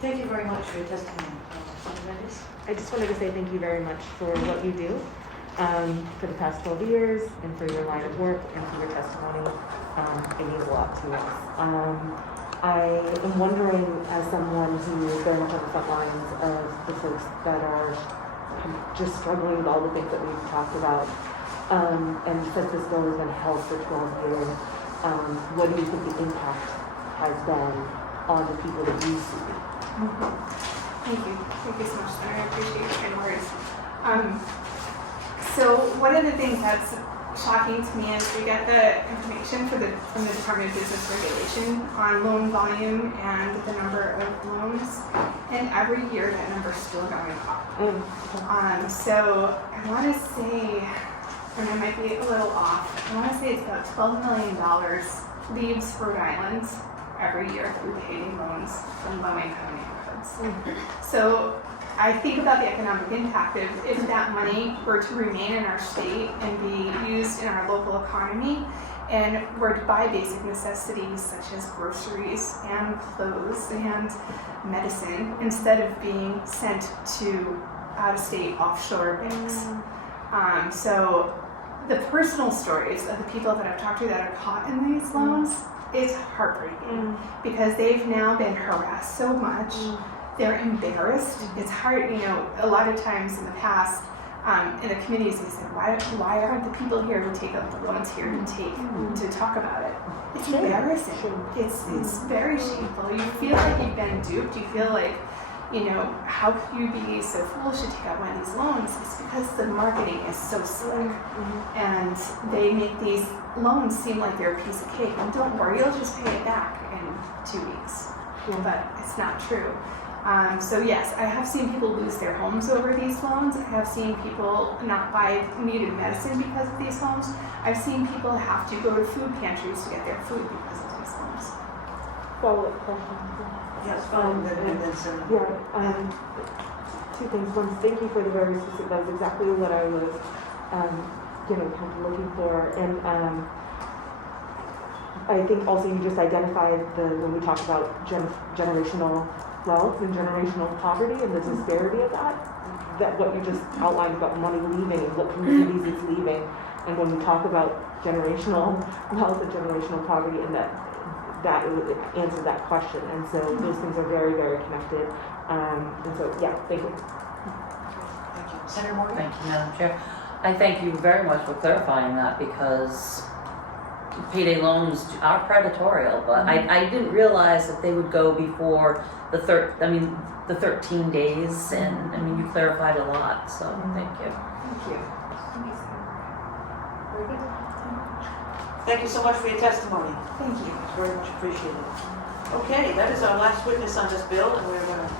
Thank you very much for your testimony. I just wanted to say thank you very much for what you do for the past 12 years and for your line of work and for your testimony. It means a lot to us. I am wondering, as someone who is very much on the front lines of the folks that are just struggling with all the things that we've talked about, and since this bill has been held for 12 years, what do you think the impact has been on the people that you see? Thank you. Thank you so much, Senator. I appreciate your kind words. So one of the things that's shocking to me is we get the information from the Department of Business Regulation on loan volume and the number of loans, and every year that number's still going up. So I want to say, and I might be a little off, I want to say it's about $12 million leaves Rhode Island every year through payday loans from low-income neighborhoods. So I think about the economic impact of if that money were to remain in our state and be used in our local economy and were to buy basic necessities such as groceries and clothes and medicine instead of being sent to out-of-state offshore banks. So the personal stories of the people that I've talked to that are caught in these loans is heartbreaking because they've now been harassed so much. They're embarrassed. It's hard, you know, a lot of times in the past, in the committees, they said, why aren't the people here to take up the loans here to talk about it? It's embarrassing. It's very shameful. You feel like you've been duped. You feel like, you know, how could you be so foolish to take out one of these loans? It's because the marketing is so slick, and they make these loans seem like they're a piece of cake. And don't worry, you'll just pay it back in 2 weeks. But it's not true. So yes, I have seen people lose their homes over these loans. I have seen people not buy needed medicine because of these loans. I've seen people have to go to food pantries to get their food because of these loans. Follow-up question. Yes, following that, and then Senator. Two things. One, thank you for the very specific. That was exactly what I was, kind of looking for. And I think also you just identified when we talk about generational wealth and generational poverty and the disparity of that what you just outlined about money leaving and what communities it's leaving. And when we talk about generational wealth and generational poverty, and that would answer that question. And so those things are very, very connected. And so, yeah, thank you. Thank you. Senator Morgan? Thank you, Madam Chair. I thank you very much for clarifying that because payday loans are predatory, but I didn't realize that they would go before the 13 days, and I mean, you clarified a lot, so thank you. Thank you. Very good. Thank you so much for your testimony. Thank you. It's very much appreciated. Okay, that is our last witness on this bill, and we're going to